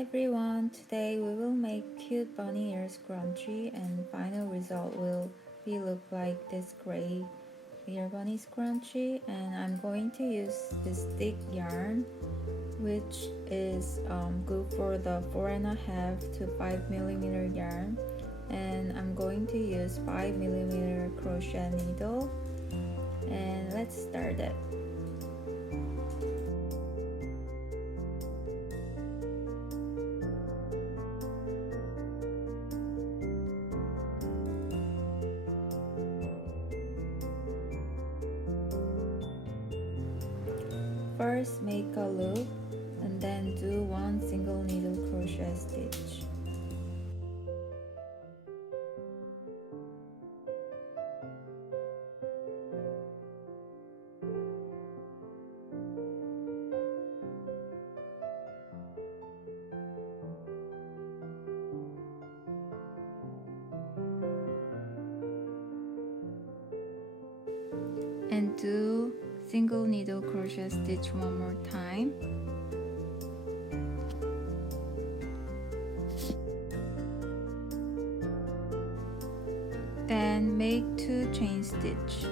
everyone, today we will make cute bunny ear scrunchie and final result will be look like this gray ear bunny scrunchie, and I'm going to use this thick yarn which is good for the 4.5 to 5mm yarn, and I'm going to use 5mm crochet needle, and let's start it. First, make a loop and then do one single needle crochet stitch. And do single needle crochet stitch one more time. Then make 2 chain stitch.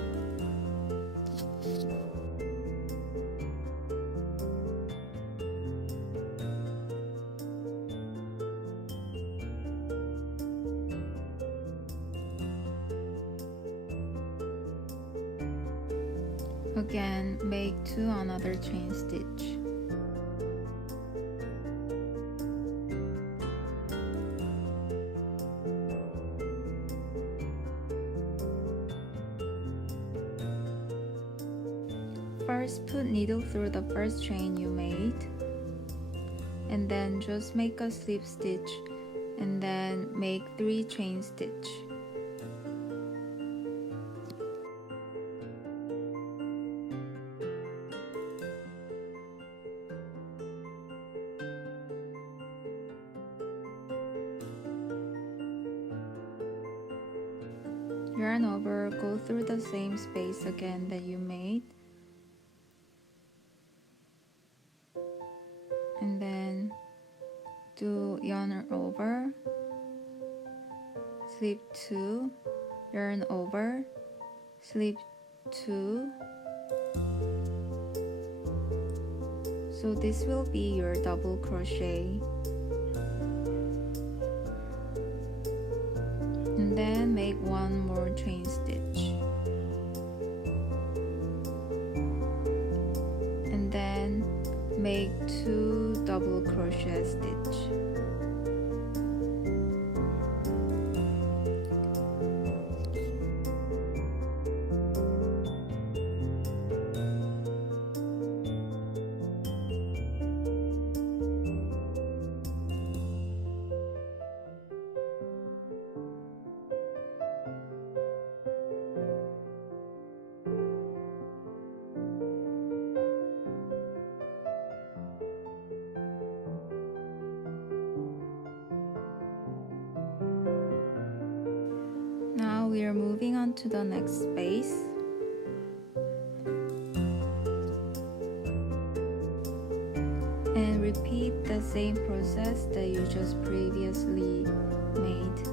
Again, make 2 another chain stitch. First, put needle through the first chain you made, and then just make a slip stitch and then make 3 chain stitch. Yarn over, go through the same space again that you made, and then do yarn over, slip 2, yarn over, slip 2. So this will be your double crochet. And then make 1 more chain stitch, and then make 2 double crochet stitch. Now we are moving on to the next space. And repeat the same process that you just previously made.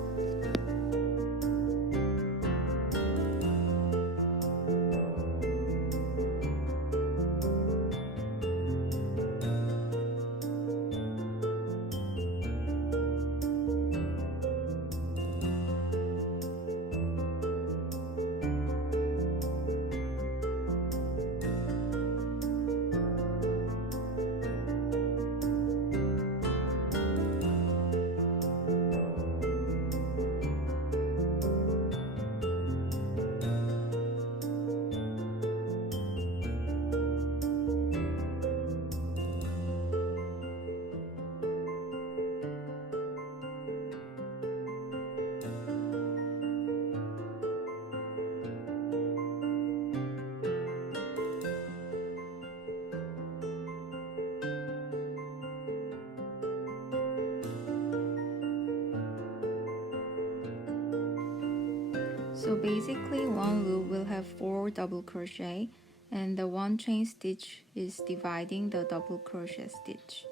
So basically one loop will have 4 double crochet, and the 1 chain stitch is dividing the double crochet stitch.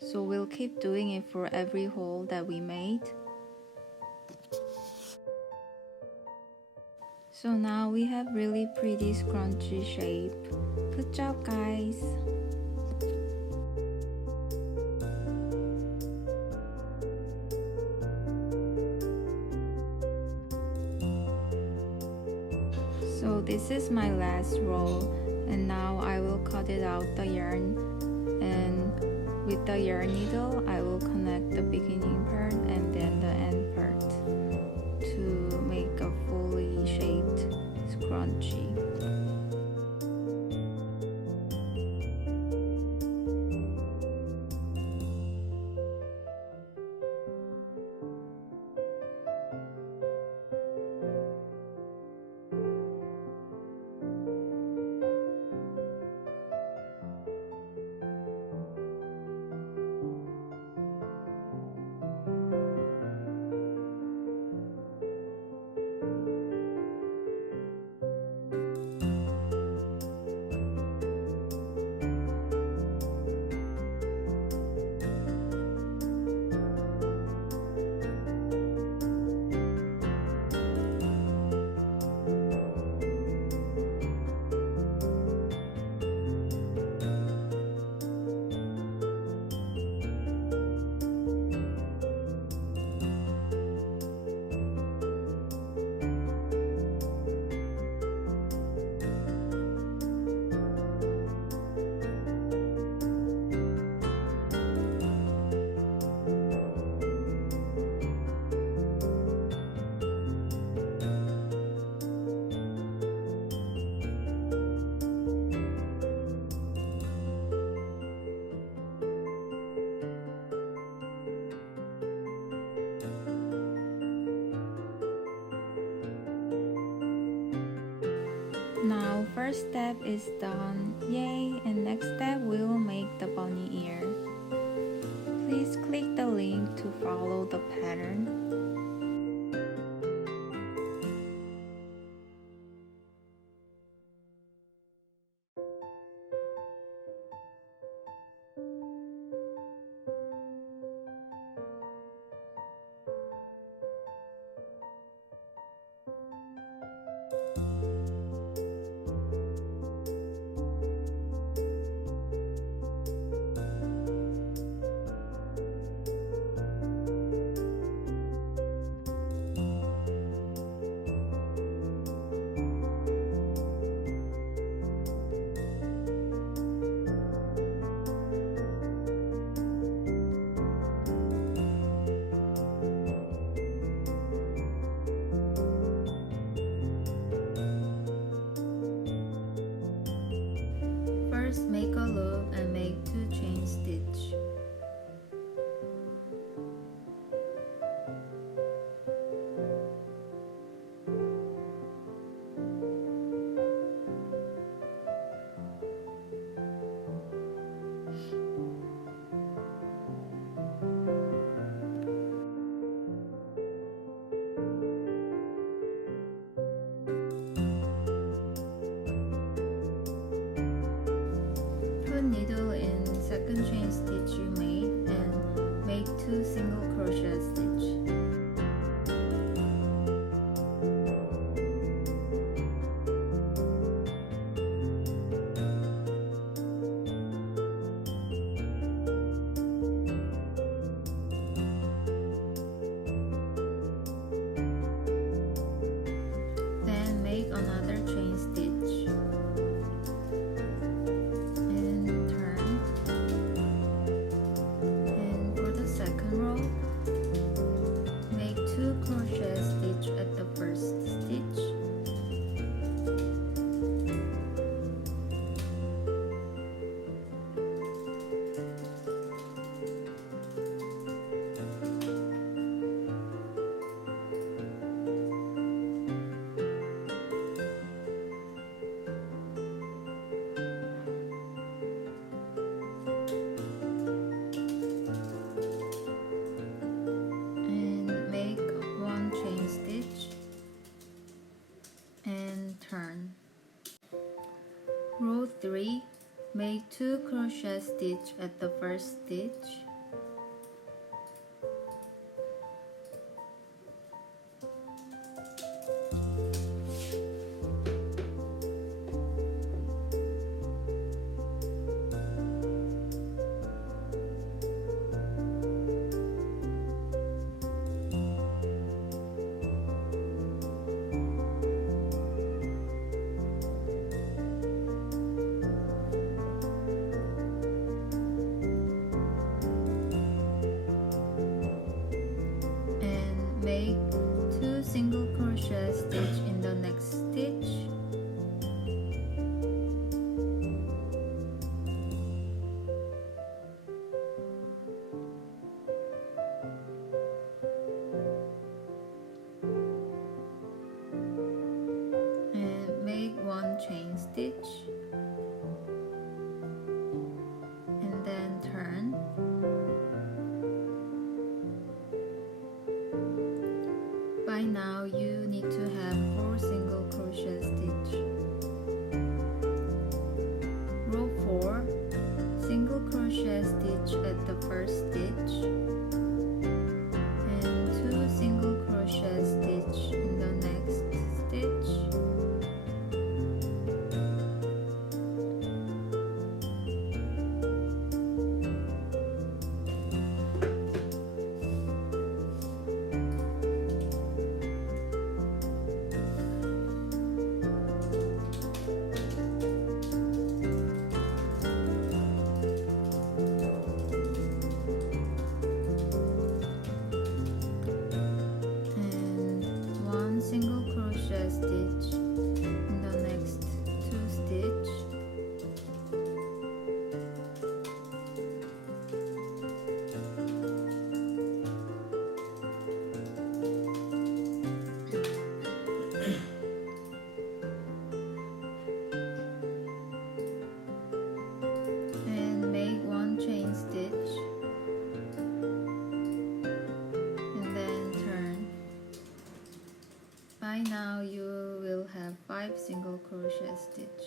So we'll keep doing it for every hole that we made. So now we have really pretty scrunchy shape. Good job, guys! So this is my last row, and now I will cut it out the yarn, and with the yarn needle I will connect the beginning part and then the end part to make a fully shaped scrunchie. Now first step is done, yay, and next step we will make the bunny ear. Please click the link to follow the pattern. First, make a loop and make 2 chain stitch. Put needle in second chain stitch you made and make 2 single crochet stitch. Then make another chain stitch. Crochet stitch at the first stitch. Row 3, make 2 crochet stitch at the first stitch. make 2 single crochet stitch in the next stitch. And make 1 chain stitch. And then turn. By now you need to have 4 single crochet stitch. Row 4, single crochet stitch at the first stitch and 2 single crochet stitch in the next stitch. Single crochet stitch in the next 2 stitch. And make 1 chain stitch. By now you will have 5 single crochet stitch.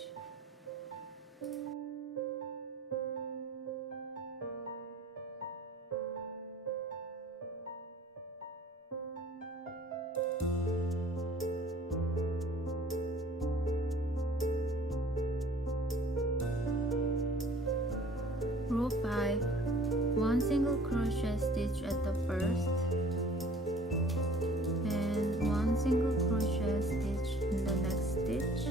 Row 5, 1 single crochet stitch at the first. Single crochet stitch in the next stitch.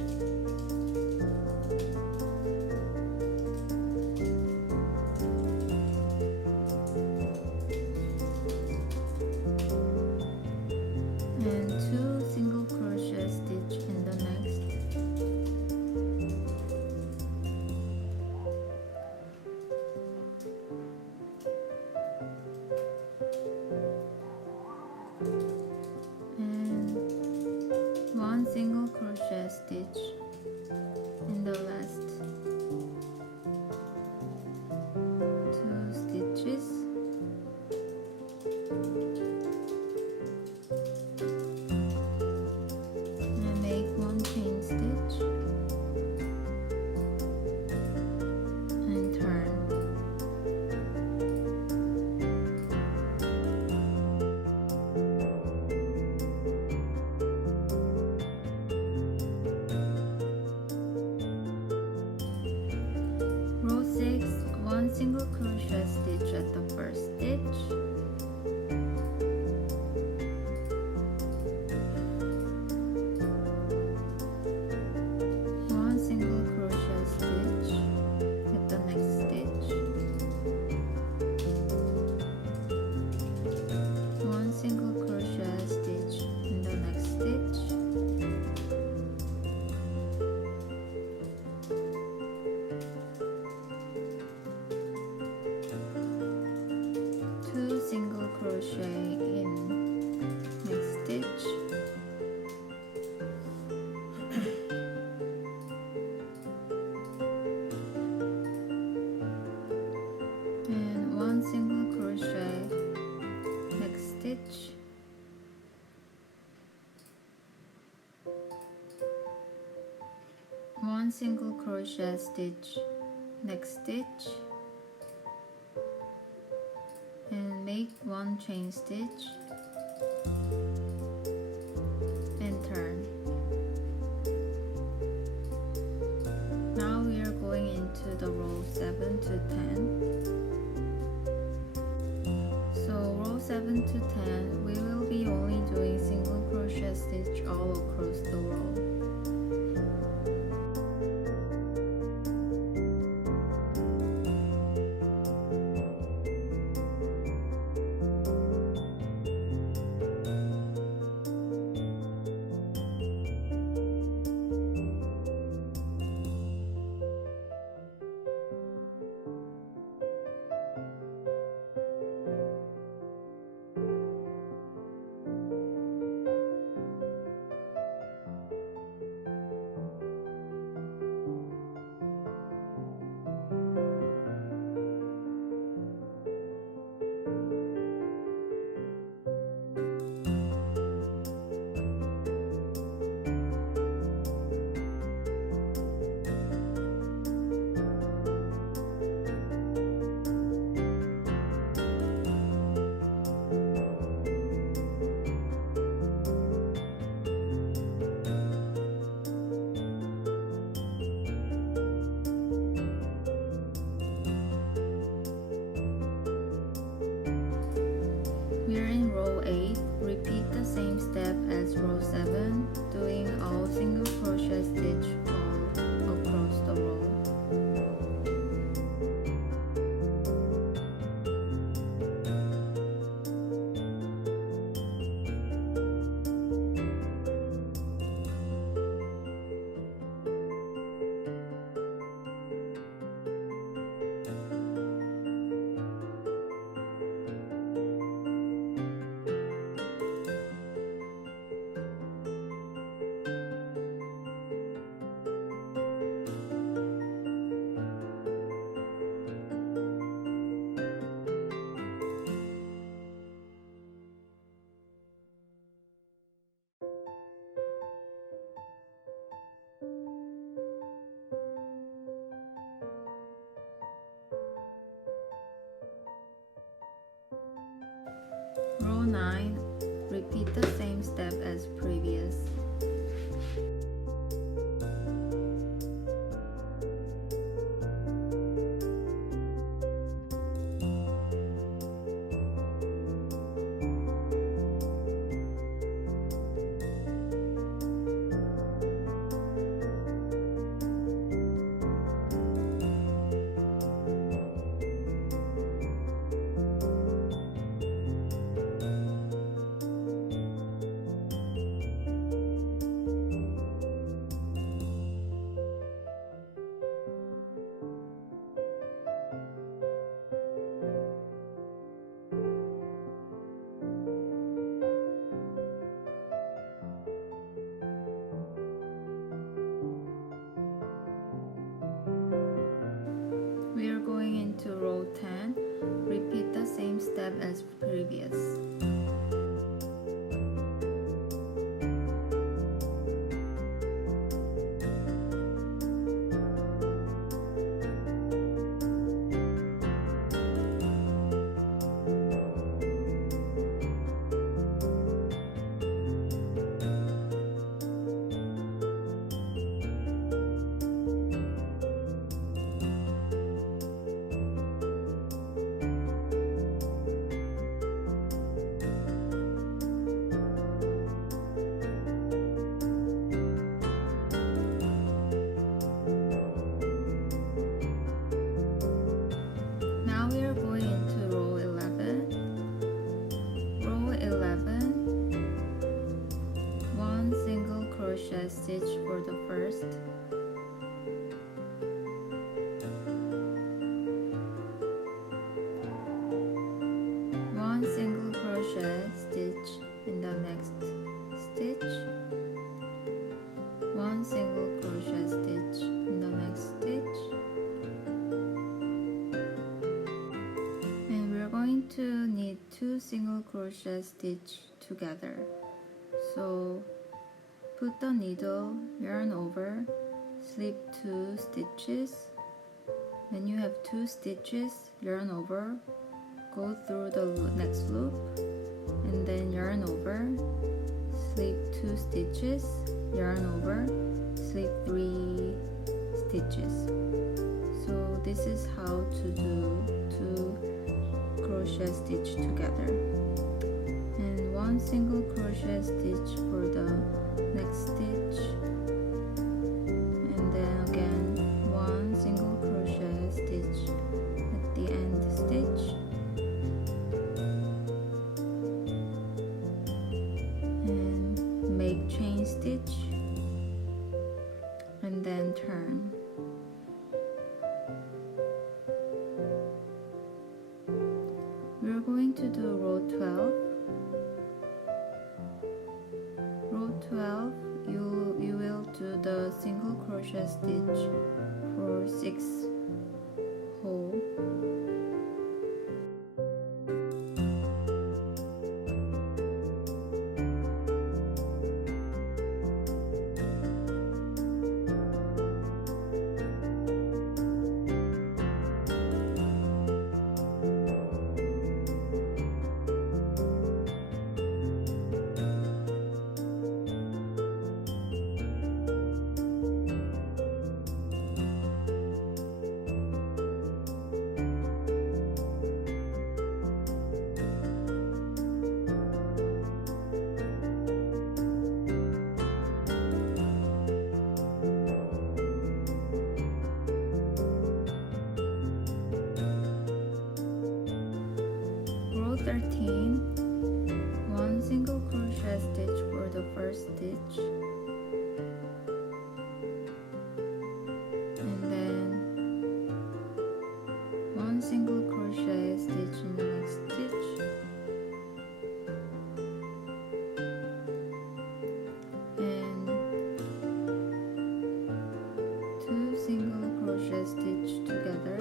And 2 single crochet stitch in the next. Single crochet stitch in the last 2 stitches. And make 1 chain stitch and turn. Row 6, 1 single crochet stitch at the first stitch. One single crochet stitch at the next stitch. 1 single crochet stitch in the next stitch. Single crochet in next stitch. And 1 single crochet next stitch. One single crochet stitch next stitch. And make 1 chain stitch and turn. Now we are going into the row 7 to 10. So row 7 to 10 we will be only doing single crochet stitch all across the row. 9, repeat the same step as previous. We are going into row 10. Repeat the same step as previous. Now we are going into row 11. Row 11, 1 single crochet stitch for the first, 1 single crochet stitch in the next stitch, 1 single crochet stitch in the next stitch, and we're going to knit 2 single crochet stitch together. So put the needle, yarn over, slip 2 stitches. When you have 2 stitches, yarn over, go through the next loop, and then yarn over, slip 2 stitches, yarn over, slip 3 stitches. So this is how to do 2 crochet stitch together, and 1 single crochet stitch for the next stitch, and then again 1 single crochet stitch at the end stitch, and make chain stitch, and then turn. We're going to do row 12. Row 12, you will do the single crochet stitch for 6 hole. Row 13, 1 single crochet stitch for the first stitch, and then 1 single crochet stitch in the next stitch, and 2 single crochet stitch together,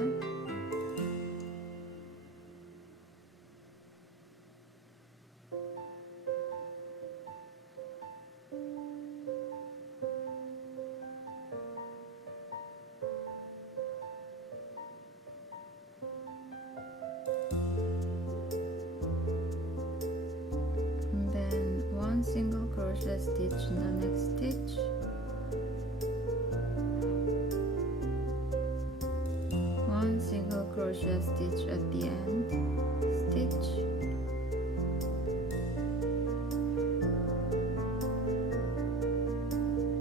crochet stitch in the next stitch. One single crochet stitch at the end, stitch,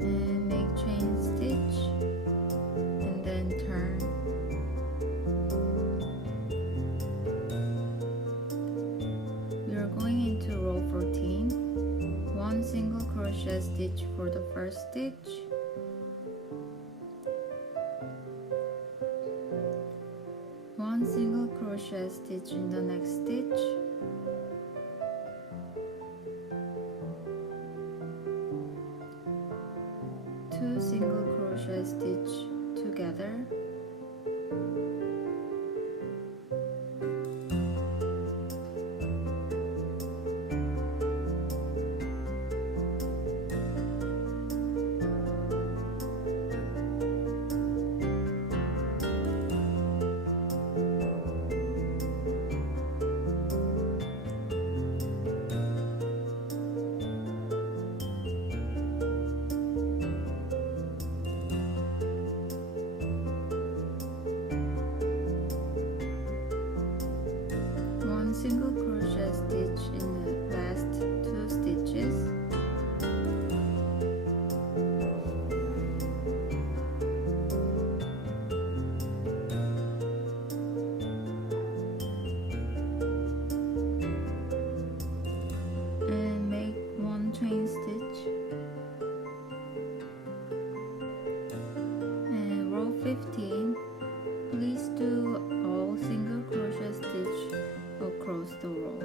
and make chain stitch and then turn. We are going into row 14. One single crochet stitch for the first stitch, one single crochet stitch in the next stitch, two single crochet stitch together, single crochet stitch in the last two stitches, and make one chain stitch, and row 15, please do all single crochet stitch across the row.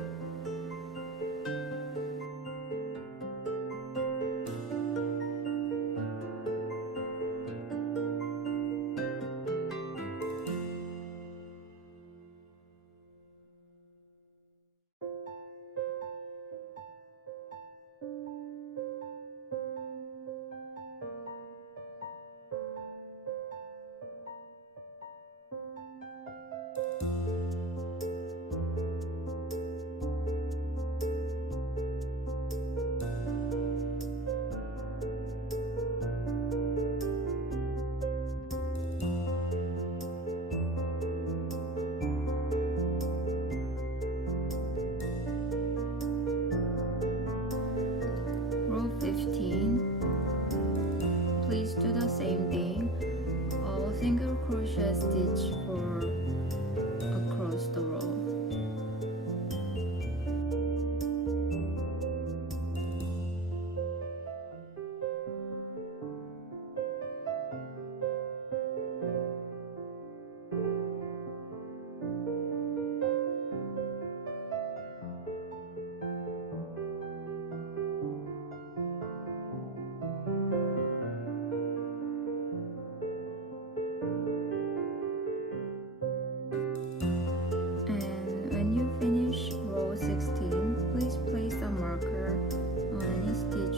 Row 15, please do the same thing, all single crochet stitch for across the row.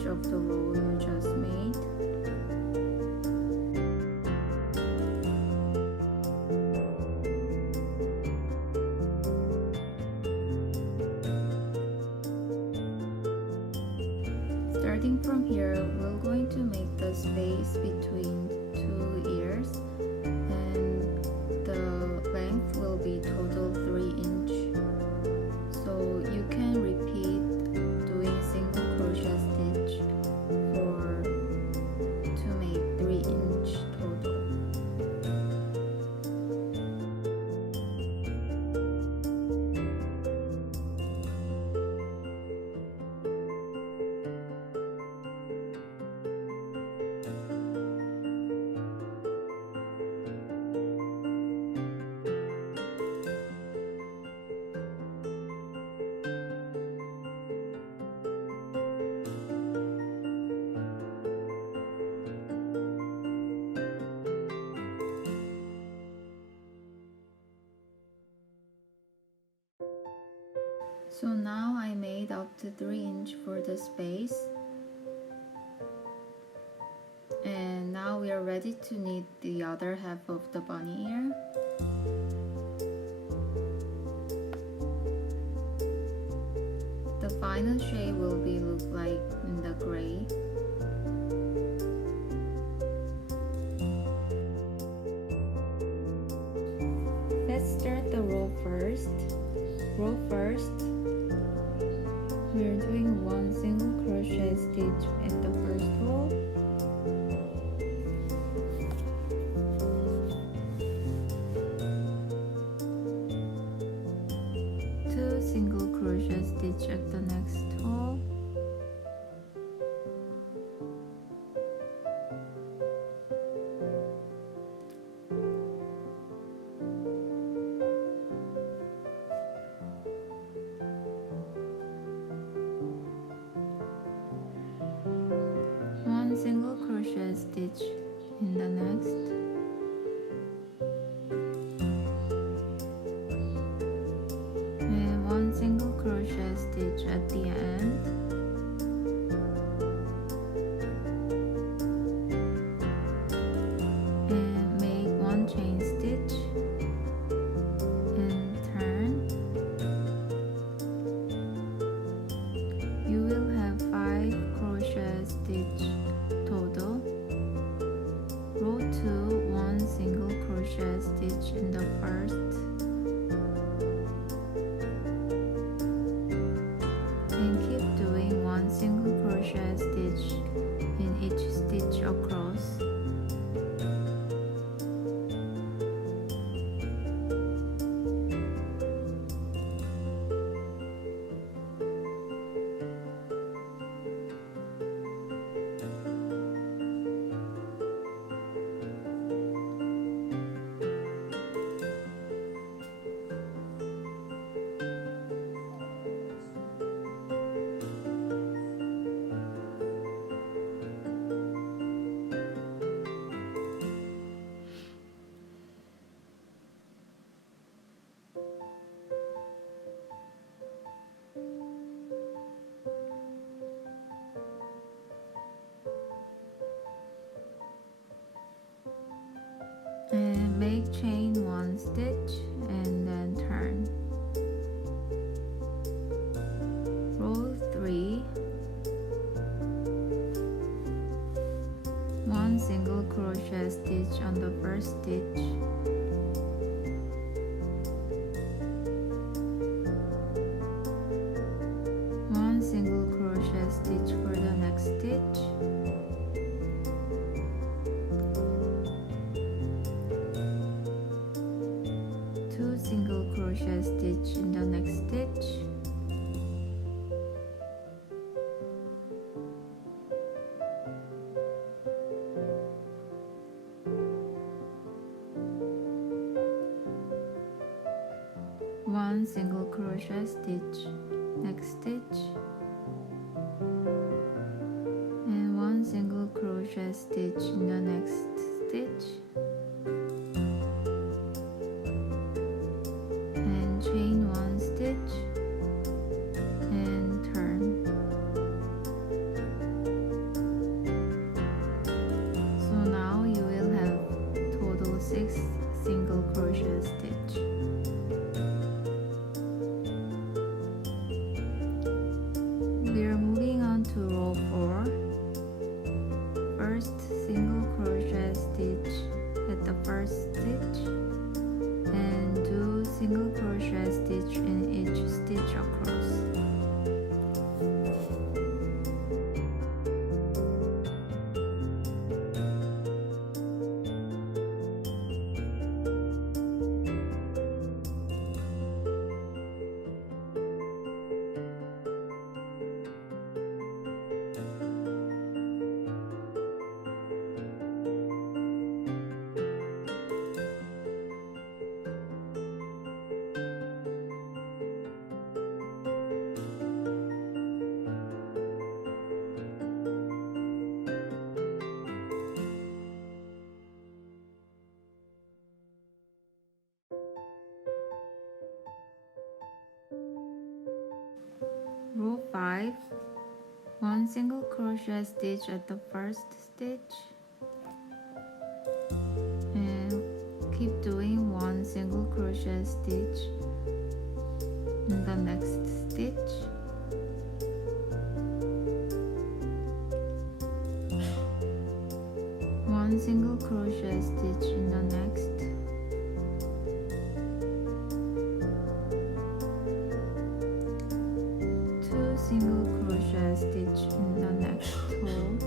Of the row you just made. Starting from here, we're going to make the space between two ears, and the length will be total 3 inch. So you can repeat doing single crochet stitch to make 3 inch total. So now I made up to 3 inch for the space, and now we are ready to knit the other half of the bunny ear. The final shade will be look like in the gray. Let's start the row first. We're doing one single crochet stitch at the first hole. Two single crochet stitch at the next hole. One single crochet stitch in the next. And one single crochet stitch at the end. And make one chain stitch and turn. You will have 5 crochet stitch total. Row 2, one single crochet stitch in the first, and keep doing one single crochet stitch in each stitch across. And make chain one stitch and then turn. Row 3, one single crochet stitch on the first stitch, one single crochet stitch for the next stitch, two single crochet stitch in the next stitch, one single crochet stitch, next stitch, and one single crochet stitch in the next stitch, and chain one stitch and turn. So now you will have total 6 single crochet stitch. We are moving on to row 4. First single crochet stitch at the first stitch and do single crochet stitch in each stitch across. Row 5, one single crochet stitch at the first stitch and keep doing one single crochet stitch in the next stitch, single crochet stitch in the next hole.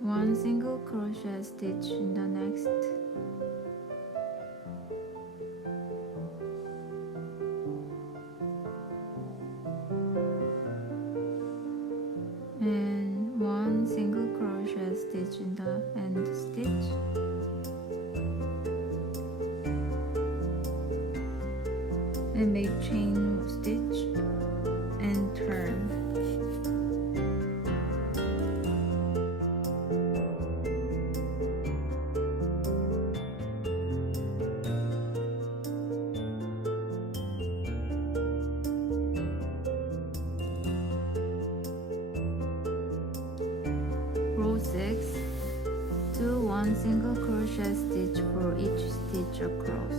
One single crochet stitch in the next. And one single crochet stitch in the end stitch. And make chain stitch and turn. Row 6, do one single crochet stitch for each stitch across.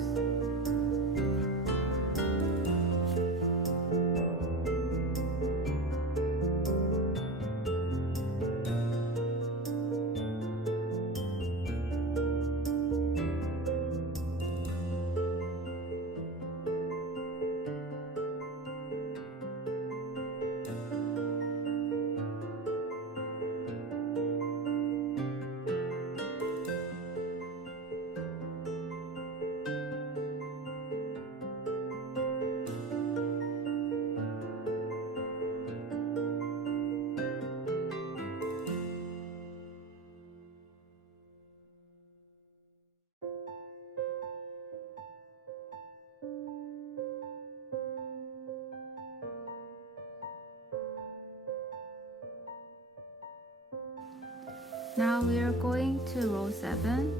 Now we are going to row 7.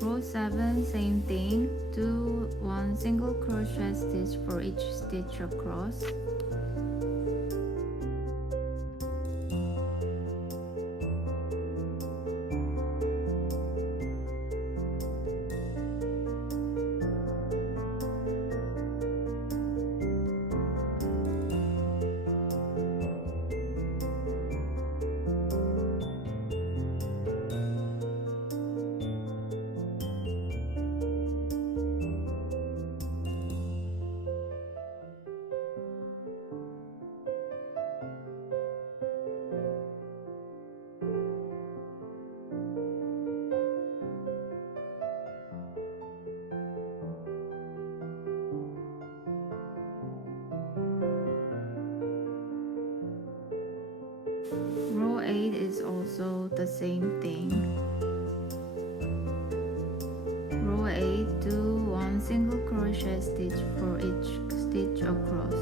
Row 7, same thing. Do one single crochet stitch for each stitch across. Row 8 is also the same thing. Row 8, do one single crochet stitch for each stitch across.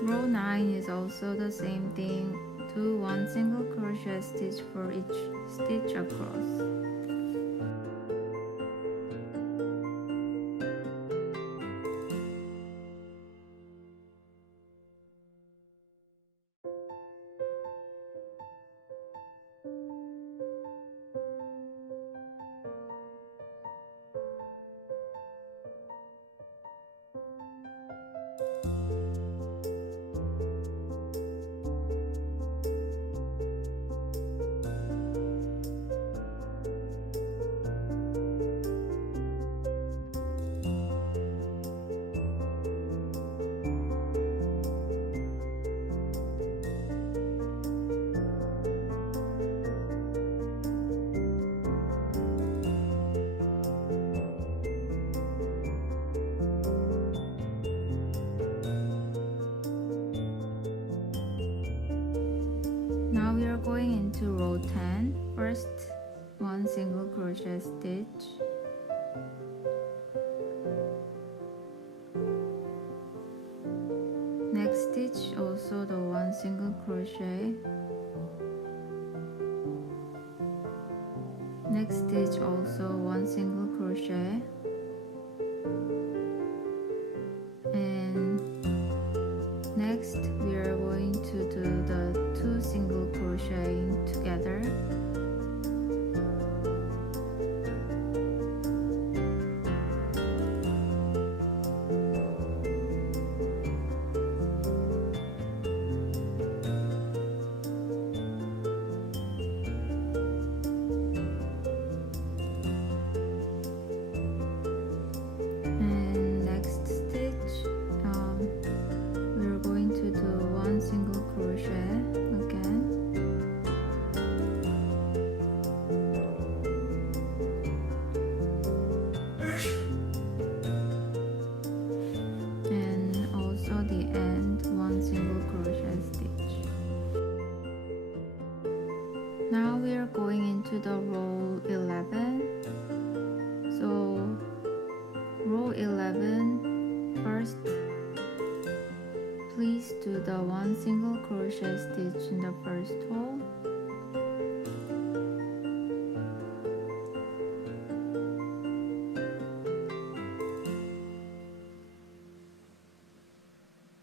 Row 9 is also the same thing. Do one single crochet stitch for each stitch across. first, 1 single crochet stitch, next stitch also the 1 single crochet, next stitch also 1 single crochet, and next we are going to do the 2 single crochet together. And next stitch, we're going to do 1 single crochet again. And also the end, 1 single crochet stitch. Now we are going into the row 11. So row 11, first please do the 1 single crochet stitch in the first hole.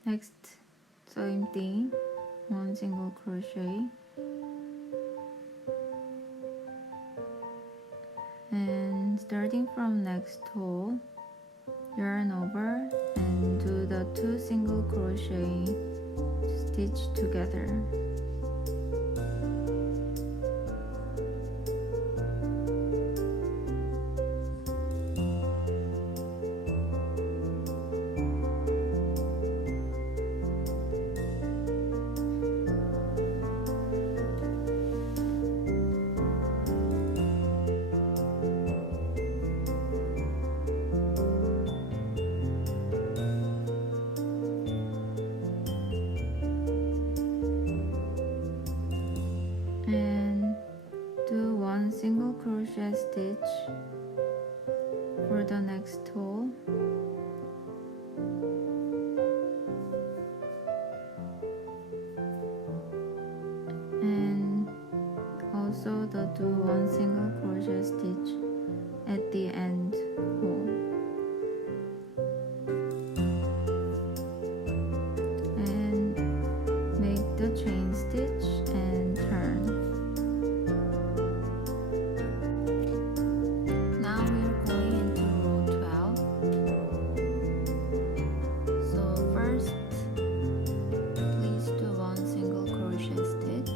Next, same thing, 1 single crochet, and starting from next hole, yarn over and do the 2 single crochet stitch together. And do 1 single crochet stitch for the next hole, and also do 1 single crochet stitch at the end hole, and make the chain stitch and turn. Now we are going into row 12. So first, please do 1 single crochet stitch,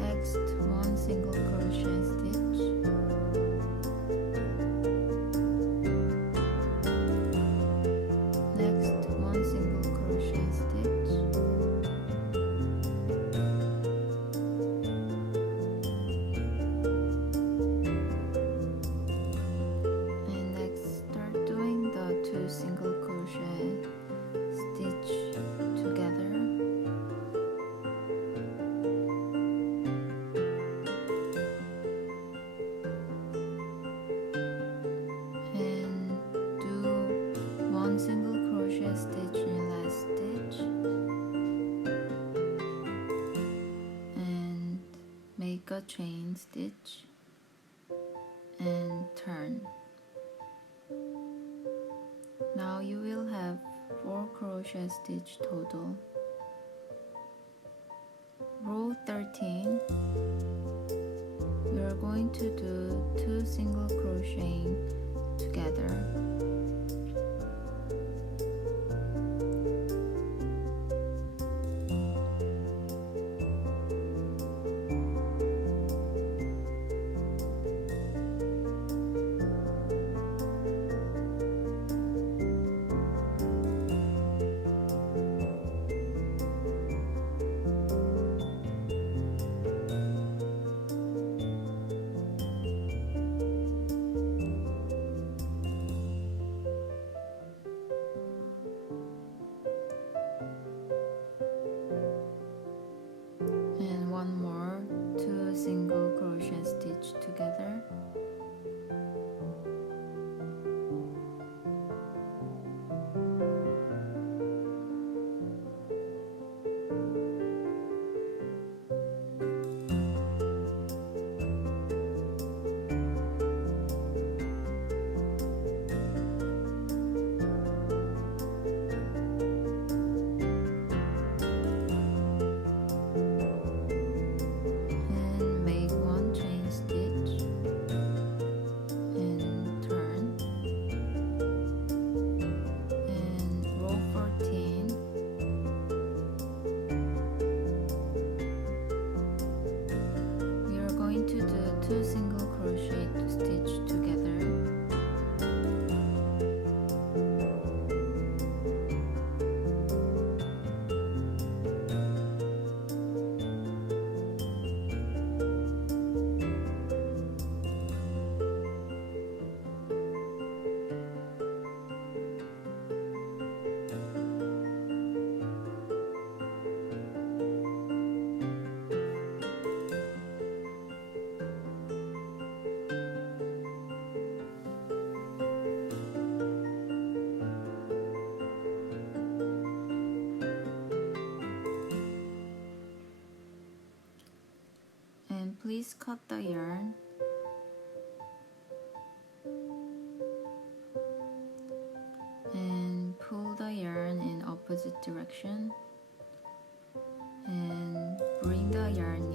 next 1 single crochet stitch, next 1 single crochet stitch, and next start doing the 2 single crochet stitch together. And do 1 single crochet stitch in last stitch, and make a chain stitch and turn. Now you will have 4 crochet stitch total. Row 13, we are going to do 2 single crocheting together. stitch together. Two single crochet to stitch together. Please cut the yarn and pull the yarn in opposite direction and bring the yarn